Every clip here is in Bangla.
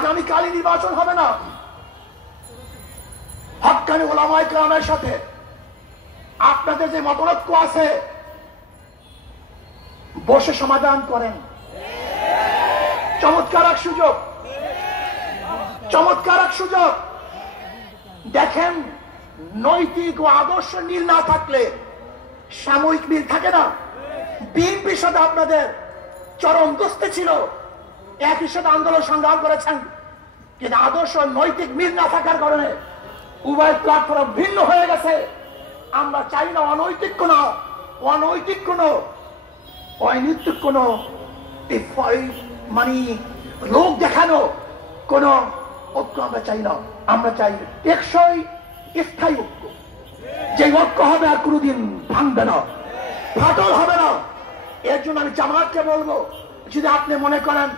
আগামীকালই নির্বাচন হবে না, হক্কানি ওলামায়ে কেরামের সাথে আপনাদের যে মতৈক্য আছে বসে সমাধান করেন। চমৎকার এক সুযোগ, চমৎকার এক সুযোগ। দেখেন, নৈতিক ও আদর্শ মিল না থাকলে সাময়িক মিল থাকে না। বিএনপির সাথে আপনাদের চরম দোস্তি ছিল, একই সাথে আন্দোলন সংগ্রাম করেছেন, কিন্তু আদর্শ নৈতিক মিল না থাকার কারণে উভয় প্ল্যাটফর্ম ভিন্ন হয়ে গেছে। আমরা চাই না অনৈতিক কোন অনৈতিক কোন মানে লোক দেখানো কোন ঐক্য আমরা চাই না। আমরা চাই টেকসই স্থায়ী ঐক্য, যে ঐক্য হবে আর কোনোদিন ভাঙবে না, ফাটল হবে না। এর জন্য আমি জামাতকে বলবো, যদি আপনি মনে করেন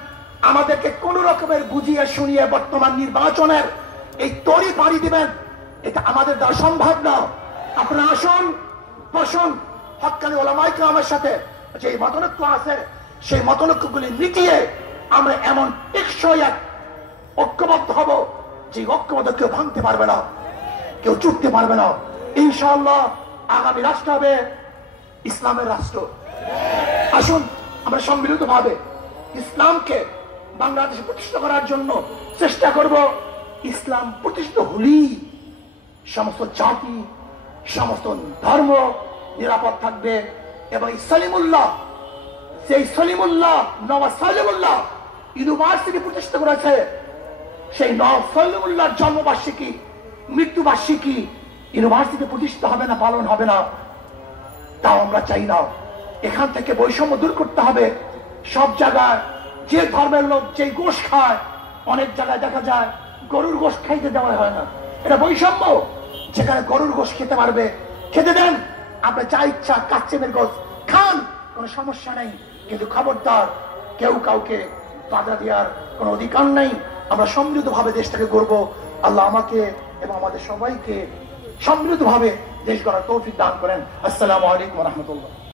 আমাদেরকে কোন রকমের বুঝিয়ে শুনিয়ে বর্তমান নির্বাচনের এই তরি পাড়ি দিবেন, এটা আমাদের দ্বারা সম্ভব না। আপনারা আসুন, বসুন, হক্কানি ওলামায়ে কেরামের সাথে যে মতৈক্য আছে সেই মতৈক্যগুলি মিটিয়ে আমরা এমন টেকসই এক ঐক্যবদ্ধ হব যে ঐক্যবদ্ধ কেউ ভাঙতে পারবে না, কেউ চুটতে পারবে না। ইনশাআল্লাহ আগামী রাষ্ট্র হবে ইসলামের রাষ্ট্র। আসুন আমরা সম্মিলিত ভাবে ইসলামকে বাংলাদেশে প্রতিষ্ঠা করার জন্য চেষ্টা করব। ইসলাম প্রতিষ্ঠিত হলেই সমস্ত জাতি, সমস্ত ধর্ম নিরাপদ থাকবে। এবং সলিমুল্লাহ, সেই সলিমুল্লাহ, নওয়াজ সলিমুল্লাহ ইউনিভার্সিটি প্রতিষ্ঠা করেছে, সেই নওয়াজ সলিমুল্লাহর জন্মবার্ষিকী, মৃত্যুবার্ষিকী ইউনিভার্সিটি প্রতিষ্ঠা হবে না, পালন হবে না, তাও আমরা চাই না। এখান থেকে বৈষম্য দূর করতে হবে। সব জায়গায় যে ধর্মের লোক যে গোশ খায়, অনেক জায়গায় দেখা যায় গরুর গোশ খাইতে দেওয়া হয় না, এটা বৈষম্য। যেখানে গরুর গোশ খেতে পারবে খেতে দেন, আপনি যা ইচ্ছা কাচ্চেমের গোশ খান, কোনো সমস্যা নেই, কিন্তু খবরদার কেউ কাউকে বাধা দেওয়ার কোনো অধিকার নেই। আমরা সম্মিলিত ভাবে দেশটাকে গড়বো। আল্লাহ আমাকে এবং আমাদের সবাইকে সম্মিলিত ভাবে দেশ গড়ার তৌফিক দান করেন। আসসালামু আলাইকুম ওয়া রাহমাতুল্লাহ।